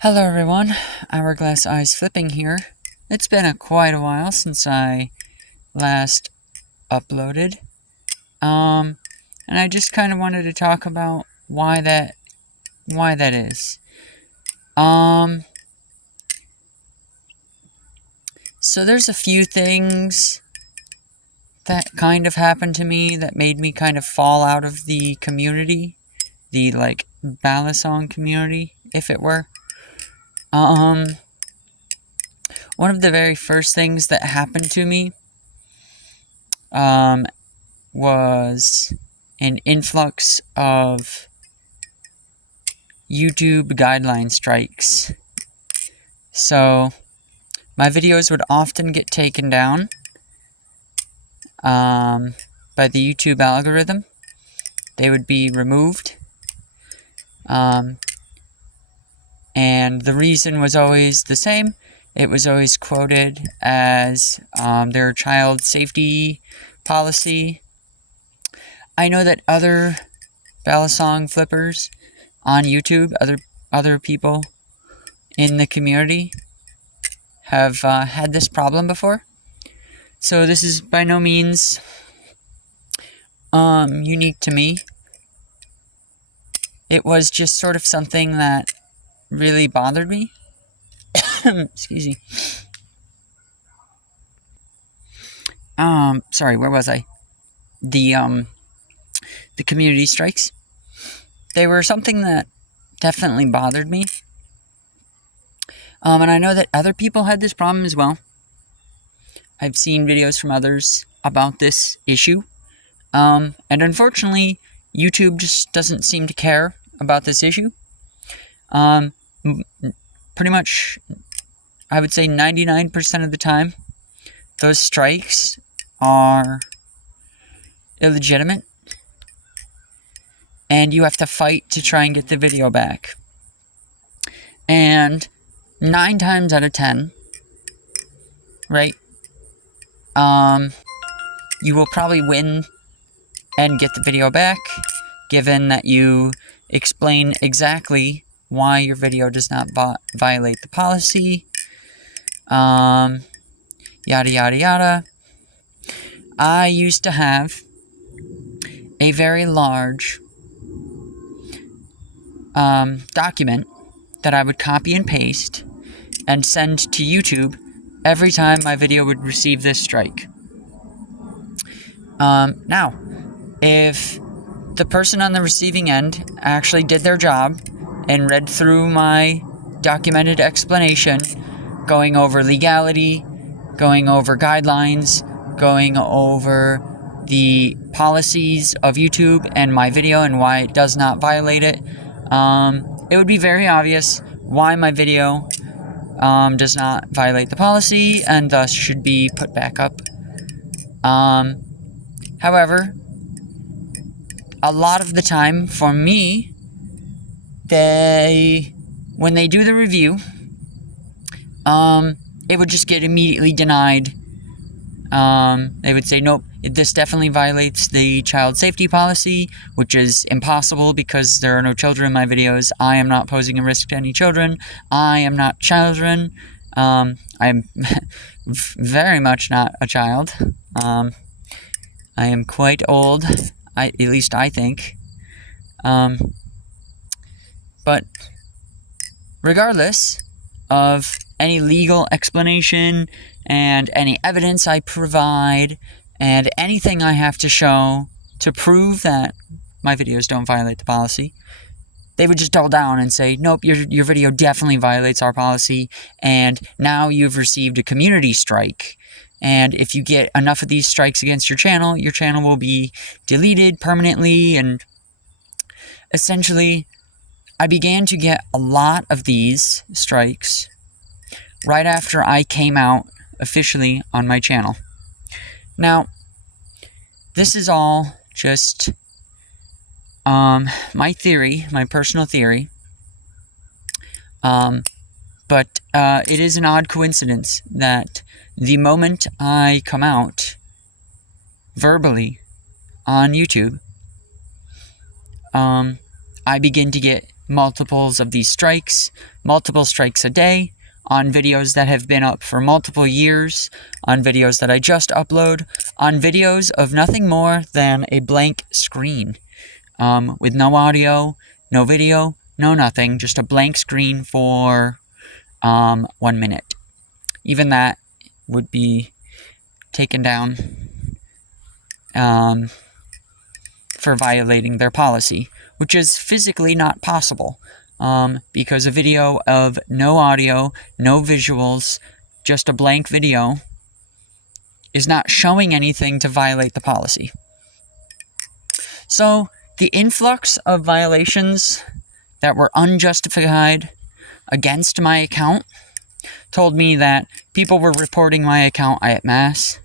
Hello everyone, Hourglass Eyes Flipping here. It's been quite a while since I last uploaded. And I just kind of wanted to talk about why that is. So there's a few things that kind of happened to me that made me kind of fall out of the community, the Balisong community, if it were. One of the very first things that happened to me was an influx of YouTube guideline strikes. So my videos would often get taken down by the YouTube algorithm. They would be removed. And the reason was always the same. It was always quoted as their child safety policy. I know that other Balisong flippers on YouTube, other people in the community have had this problem before. So this is by no means unique to me. It was just sort of something that really bothered me. Excuse me. Sorry, where was I? The community strikes. They were something that definitely bothered me. And I know that other people had this problem as well. I've seen videos from others about this issue. And unfortunately, YouTube just doesn't seem to care about this issue. Pretty much, I would say 99% of the time, those strikes are illegitimate. And you have to fight to try and get the video back. And 9 times out of 10, right, you will probably win and get the video back, given that you explain exactly why your video does not violate the policy, yada yada yada. I used to have a very large document that I would copy and paste and send to YouTube every time my video would receive this strike. Now, if the person on the receiving end actually did their job and read through my documented explanation, going over legality, going over guidelines, going over the policies of YouTube and my video and why it does not violate it, it would be very obvious why my video does not violate the policy and thus should be put back up. However, a lot of the time for me, when they do the review, it would just get immediately denied. They would say, nope, this definitely violates the child safety policy, which is impossible because there are no children in my videos. I am not posing a risk to any children. I am not children. I am very much not a child. I am quite old, at least I think. But regardless of any legal explanation and any evidence I provide and anything I have to show to prove that my videos don't violate the policy, they would just double down and say, nope, your video definitely violates our policy, and now you've received a community strike. And if you get enough of these strikes against your channel will be deleted permanently. And essentially, I began to get a lot of these strikes right after I came out officially on my channel. Now, this is all just my theory, my personal theory. But it is an odd coincidence that the moment I come out verbally on YouTube, I begin to get multiples of these strikes, multiple strikes a day, on videos that have been up for multiple years, on videos that I just upload, on videos of nothing more than a blank screen, with no audio, no video, no nothing, just a blank screen for 1 minute. Even that would be taken down for violating their policy, which is physically not possible. Because a video of no audio, no visuals, just a blank video, is not showing anything to violate the policy. So, the influx of violations that were unjustified against my account told me that people were reporting my account en masse.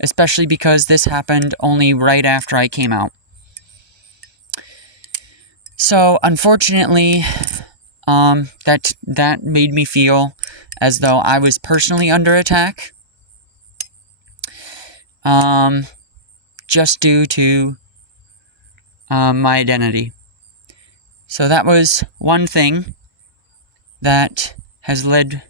Especially because this happened only right after I came out. So, unfortunately, that made me feel as though I was personally under attack, just due to my identity. So that was one thing that has led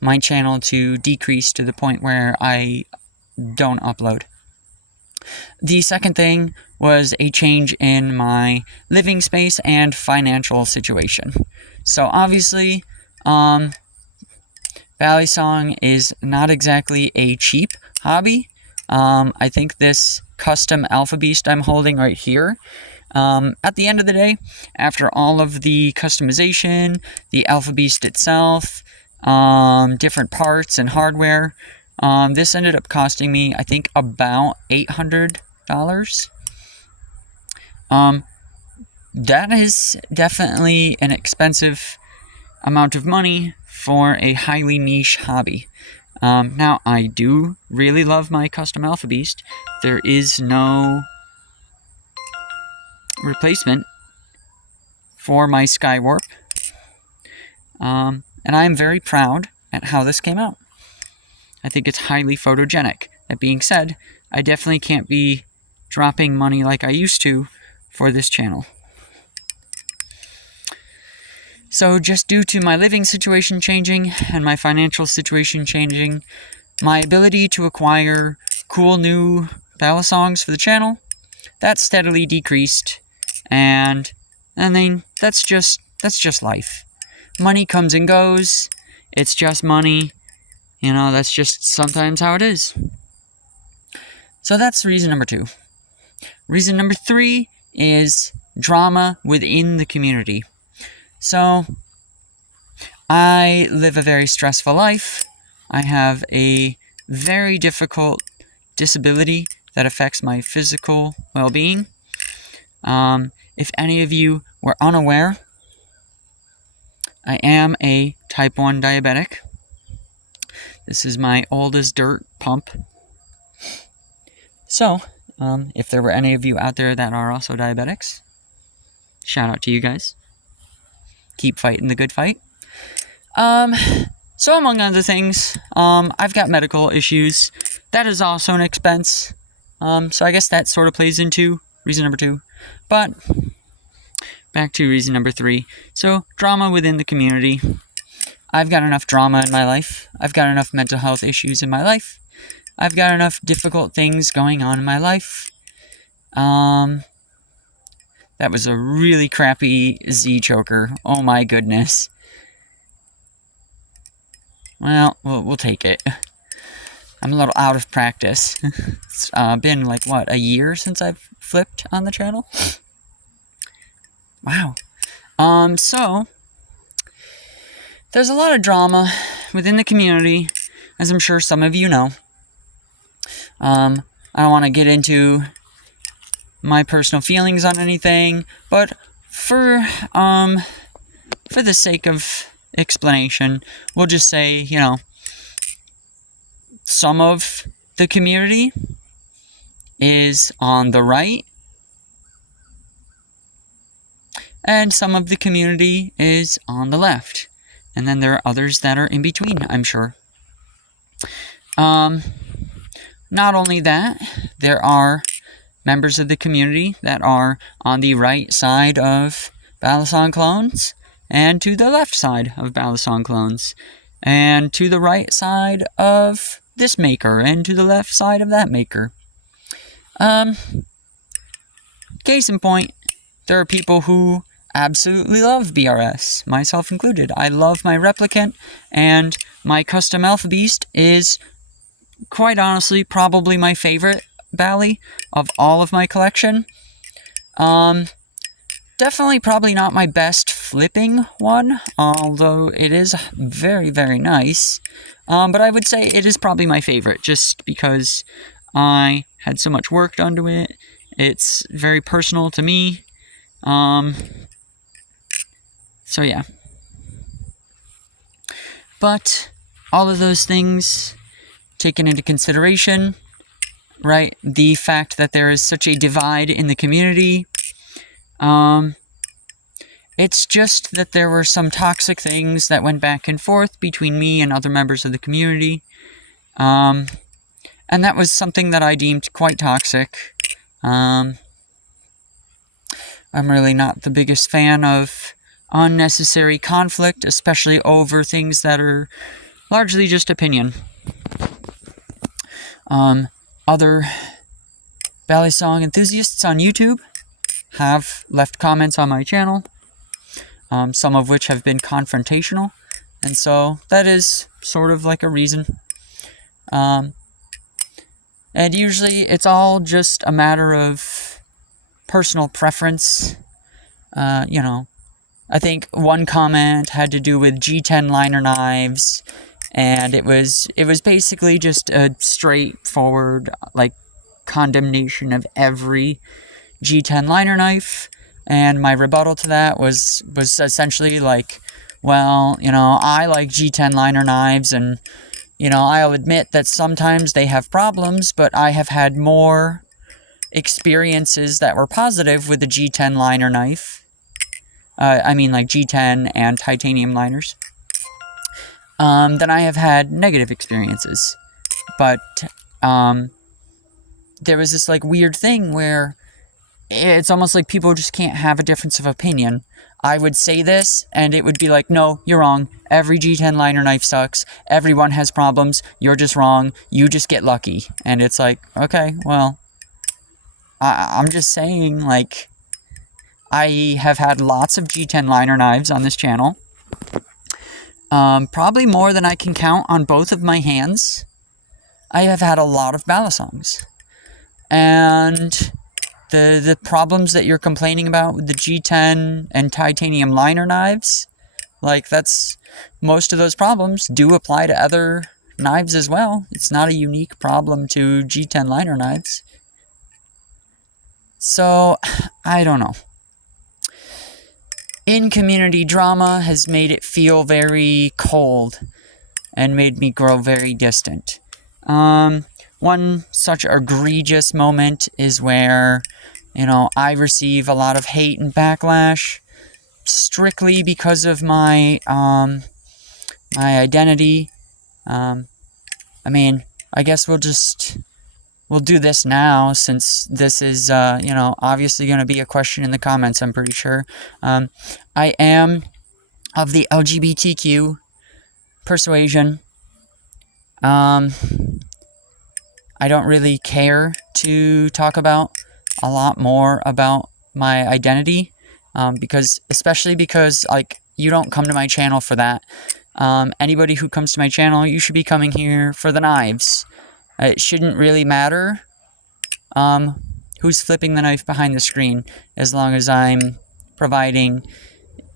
my channel to decrease to the point where I don't upload. The second thing was a change in my living space and financial situation. So obviously, Balisong is not exactly a cheap hobby. I think this custom Alpha Beast I'm holding right here, at the end of the day, after all of the customization, the Alpha Beast itself, different parts and hardware, this ended up costing me, I think, about $800. That is definitely an expensive amount of money for a highly niche hobby. Now, I do really love my custom Alpha Beast. There is no replacement for my Skywarp. And I'm very proud at how this came out. I think it's highly photogenic. That being said, I definitely can't be dropping money like I used to for this channel. So just due to my living situation changing and my financial situation changing, my ability to acquire cool new Balisongs for the channel, that steadily decreased. And then that's just life. Money comes and goes. It's just money. You know, that's just sometimes how it is. So that's reason number 2. Reason number 3 is drama within the community. So, I live a very stressful life. I have a very difficult disability that affects my physical well-being. If any of you were unaware, I am a type 1 diabetic. This is my oldest dirt pump. So, if there were any of you out there that are also diabetics, shout out to you guys. Keep fighting the good fight. So among other things, I've got medical issues. That is also an expense. So I guess that sort of plays into reason number 2. But, back to reason number 3. So, drama within the community. I've got enough drama in my life. I've got enough mental health issues in my life. I've got enough difficult things going on in my life. That was a really crappy Z choker. Oh my goodness. Well, we'll take it. I'm a little out of practice. It's been like, what, a year since I've flipped on the channel? Wow. So, there's a lot of drama within the community, as I'm sure some of you know. I don't want to get into my personal feelings on anything, but for the sake of explanation, we'll just say, you know, some of the community is on the right, and some of the community is on the left. And then there are others that are in between, I'm sure. Not only that, there are members of the community that are on the right side of Balisong clones, and to the left side of Balisong clones, and to the right side of this maker, and to the left side of that maker. Case in point, there are people who absolutely love BRS, myself included. I love my replicant, and my custom Alpha Beast is, quite honestly, probably my favorite Bally of all of my collection. Definitely probably not my best flipping one, although it is very, very nice. But I would say it is probably my favorite, just because I had so much work done to it. It's very personal to me. So yeah. But all of those things taken into consideration, right? The fact that there is such a divide in the community. It's just that there were some toxic things that went back and forth between me and other members of the community. And that was something that I deemed quite toxic. I'm really not the biggest fan of unnecessary conflict, especially over things that are largely just opinion. Other Balisong enthusiasts on YouTube have left comments on my channel, some of which have been confrontational, and so that is sort of like a reason. And usually it's all just a matter of personal preference. I think one comment had to do with G10 liner knives, and it was basically just a straightforward, like, condemnation of every G10 liner knife, and my rebuttal to that was essentially like, well, I like G10 liner knives, and, I'll admit that sometimes they have problems, but I have had more experiences that were positive with the G10 liner knife. Like G10 and titanium liners, then I have had negative experiences. But there was this like weird thing where it's almost like people just can't have a difference of opinion. I would say this, and it would be like, no, you're wrong. Every G10 liner knife sucks. Everyone has problems. You're just wrong. You just get lucky. And it's like, okay, well, I'm just saying, like, I have had lots of G10 liner knives on this channel. Probably more than I can count on both of my hands. I have had a lot of Balisongs. And the problems that you're complaining about with the G10 and titanium liner knives, like, most of those problems do apply to other knives as well. It's not a unique problem to G10 liner knives. So, I don't know. In-community drama has made it feel very cold and made me grow very distant. One such egregious moment is where, I receive a lot of hate and backlash strictly because of my my identity. I guess we'll do this now, since this is, obviously going to be a question in the comments, I'm pretty sure. I am of the LGBTQ persuasion. I don't really care to talk about a lot more about my identity, especially because, like, you don't come to my channel for that. Anybody who comes to my channel, you should be coming here for the knives. It shouldn't really matter who's flipping the knife behind the screen, as long as I'm providing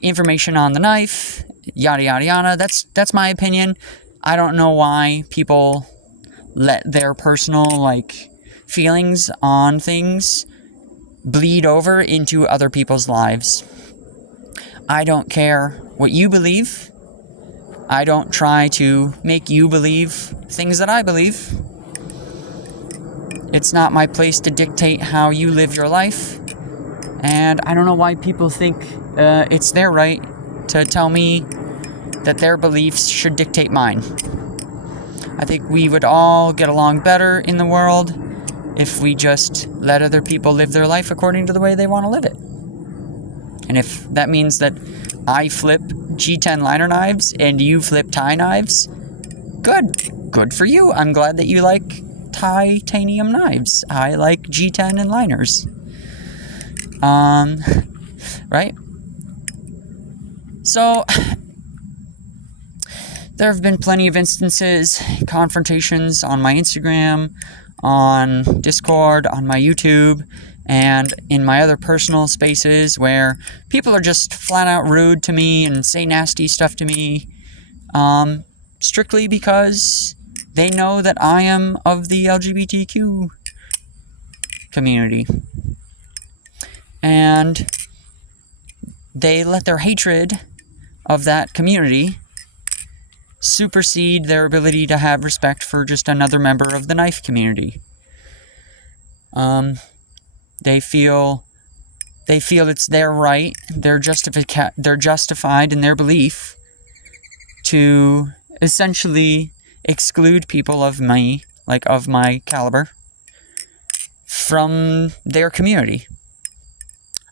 information on the knife, yada yada yada. That's my opinion. I don't know why people let their personal, feelings on things bleed over into other people's lives. I don't care what you believe. I don't try to make you believe things that I believe. It's not my place to dictate how you live your life. And I don't know why people think it's their right to tell me that their beliefs should dictate mine. I think we would all get along better in the world if we just let other people live their life according to the way they want to live it. And if that means that I flip G10 liner knives and you flip tie knives, good for you. I'm glad that you like titanium knives. I like G10 and liners. Right? So, there have been plenty of instances, confrontations on my Instagram, on Discord, on my YouTube, and in my other personal spaces where people are just flat out rude to me and say nasty stuff to me, strictly because they know that I am of the LGBTQ community. And they let their hatred of that community supersede their ability to have respect for just another member of the knife community. They feel it's their right, they're justified in their belief to essentially exclude people of me, like of my caliber, from their community.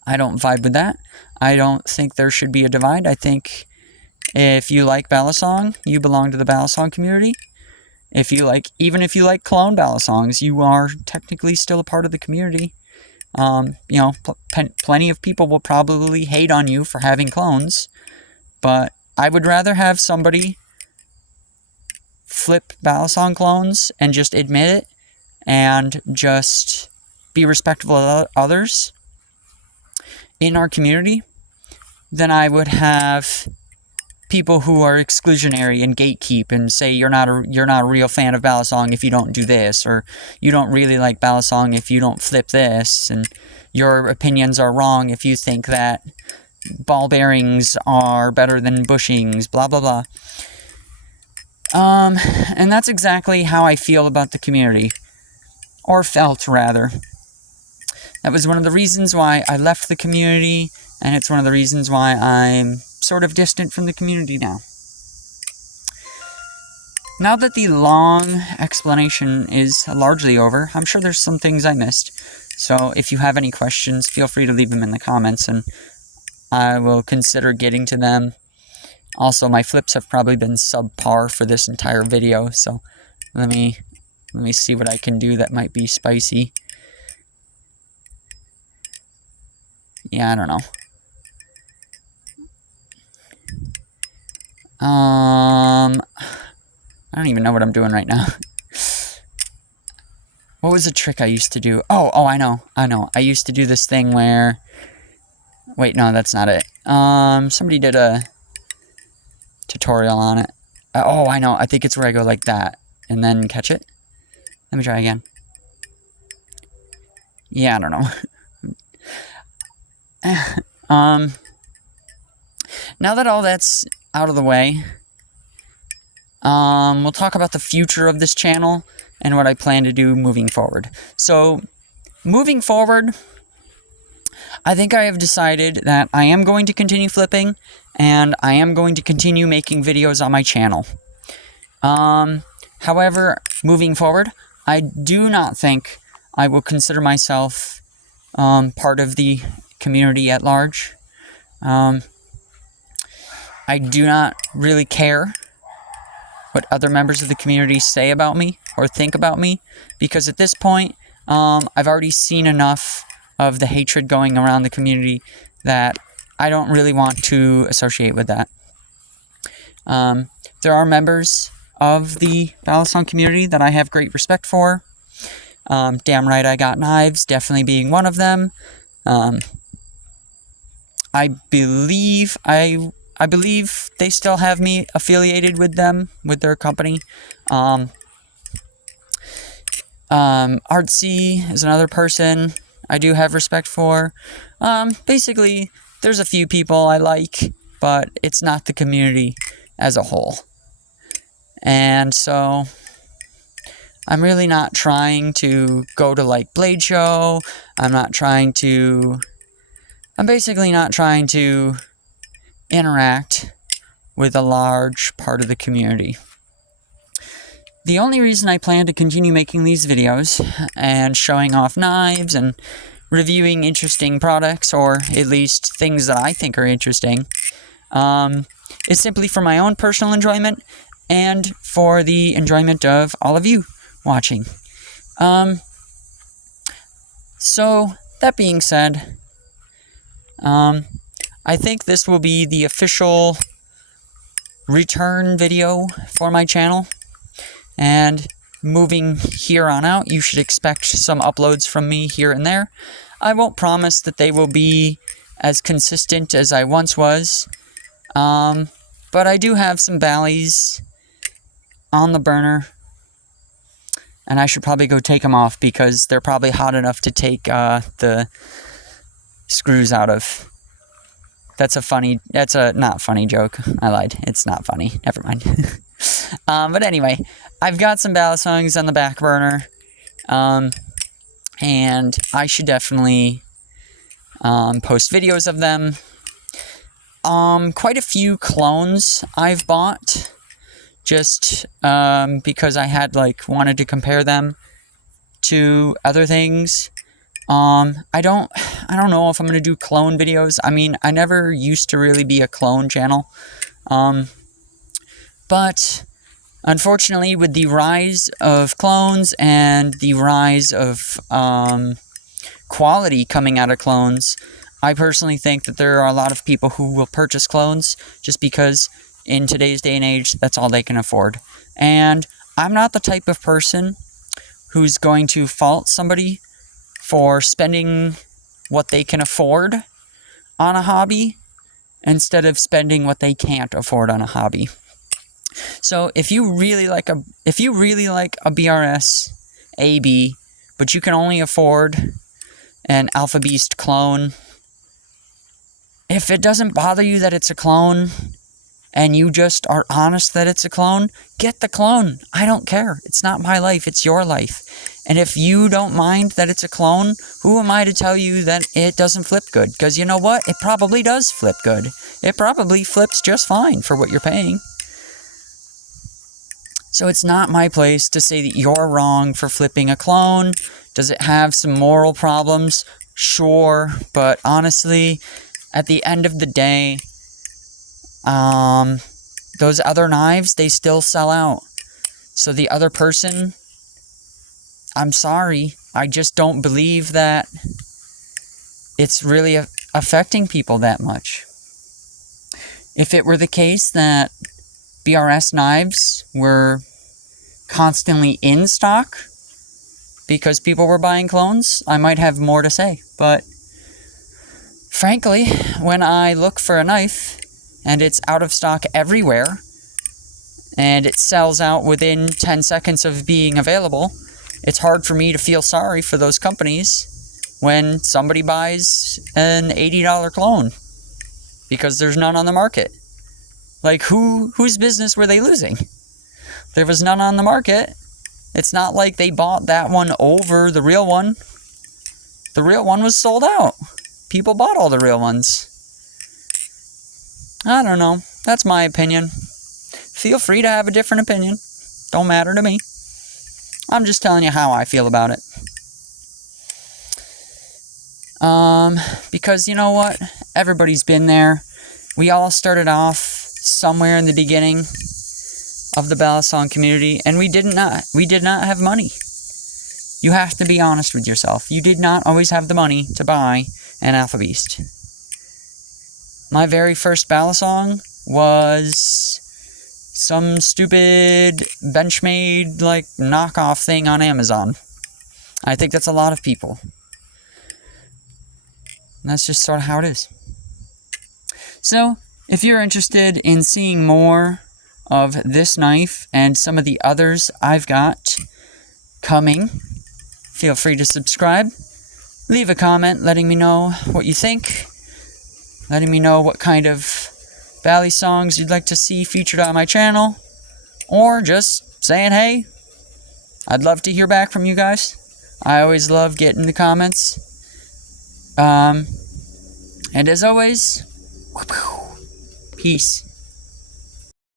I don't vibe with that. I don't think there should be a divide. I think if you like Balisong, you belong to the Balisong community. Even if you like clone Balisongs, you are technically still a part of the community. Plenty of people will probably hate on you for having clones, but I would rather have somebody flip Balisong clones and just admit it and just be respectful of others in our community than I would have people who are exclusionary and gatekeep and say you're not a real fan of Balisong if you don't do this, or you don't really like Balisong if you don't flip this, and your opinions are wrong if you think that ball bearings are better than bushings, blah blah blah. And that's exactly how I feel about the community, or felt rather. That was one of the reasons why I left the community, and it's one of the reasons why I'm sort of distant from the community now. Now that the long explanation is largely over, I'm sure there's some things I missed. So if you have any questions, feel free to leave them in the comments, and I will consider getting to them. Also, my flips have probably been subpar for this entire video, so let me see what I can do that might be spicy. Yeah, I don't know. I don't even know what I'm doing right now. What was a trick I used to do? Oh, I know. I used to do this thing where... Wait, no, that's not it. Somebody did a tutorial on it. Oh, I know. I think it's where I go like that and then catch it. Let me try again. Yeah, I don't know. Now that all that's out of the way, we'll talk about the future of this channel and what I plan to do moving forward. So, moving forward, I think I have decided that I am going to continue flipping, and I am going to continue making videos on my channel. However, moving forward, I do not think I will consider myself part of the community at large. I do not really care what other members of the community say about me or think about me, because at this point, I've already seen enough of the hatred going around the community that I don't really want to associate with that. There are members of the Balisong community that I have great respect for. Damn Right I Got Knives definitely being one of them. I believe they still have me affiliated with them, with their company. Artsy is another person I do have respect for. Basically, there's a few people I like, but it's not the community as a whole. And so, I'm really not trying to go to, like, Blade Show. I'm basically not trying to interact with a large part of the community. the only reason I plan to continue making these videos and showing off knives and reviewing interesting products, or at least things that I think are interesting, is simply for my own personal enjoyment and for the enjoyment of all of you watching. So, that being said, I think this will be the official return video for my channel, and moving here on out, you should expect some uploads from me here and there. I won't promise that they will be as consistent as I once was, but I do have some Bally's on the burner, and I should probably go take them off because they're probably hot enough to take the screws out of. That's a not funny joke. I lied. It's not funny. Never mind. But anyway, I've got some Balisongs on the back burner, and I should definitely post videos of them. Quite a few clones I've bought, just because I had wanted to compare them to other things. I don't know if I'm gonna do clone videos. I mean, I never used to really be a clone channel, but unfortunately, with the rise of clones and the rise of quality coming out of clones, I personally think that there are a lot of people who will purchase clones just because in today's day and age, that's all they can afford. And I'm not the type of person who's going to fault somebody for spending what they can afford on a hobby instead of spending what they can't afford on a hobby. So if you really like a BRS AB, but you can only afford an Alpha Beast clone, if it doesn't bother you that it's a clone and you just are honest that it's a clone, get the clone. I don't care. It's not my life. It's your life. And if you don't mind that it's a clone, who am I to tell you that it doesn't flip good? Because you know what? It probably does flip good. It probably flips just fine for what you're paying. So it's not my place to say that you're wrong for flipping a clone. Does it have some moral problems? Sure. But honestly, at the end of the day, those other knives, they still sell out. So the other person, I'm sorry, I just don't believe that it's really affecting people that much. If it were the case that BRS knives were constantly in stock because people were buying clones, I might have more to say. But frankly, when I look for a knife and it's out of stock everywhere and it sells out within 10 seconds of being available, it's hard for me to feel sorry for those companies when somebody buys an $80 clone because there's none on the market. Like, whose business were they losing? There was none on the market. It's not like they bought that one over the real one. The real one was sold out. People bought all the real ones. I don't know. That's my opinion. Feel free to have a different opinion. Don't matter to me. I'm just telling you how I feel about it. Because you know what? Everybody's been there. We all started off somewhere in the beginning of the Balisong community, and we did not have money. You have to be honest with yourself. You did not always have the money to buy an Alpha Beast. My very first Balisong was some stupid Benchmade knockoff thing on Amazon. I think that's a lot of people. And that's just sort of how it is. So, if you're interested in seeing more of this knife and some of the others I've got coming, feel free to subscribe. Leave a comment letting me know what you think. Letting me know what kind of Balisongs you'd like to see featured on my channel. Or just saying, hey, I'd love to hear back from you guys. I always love getting the comments. And as always, peace.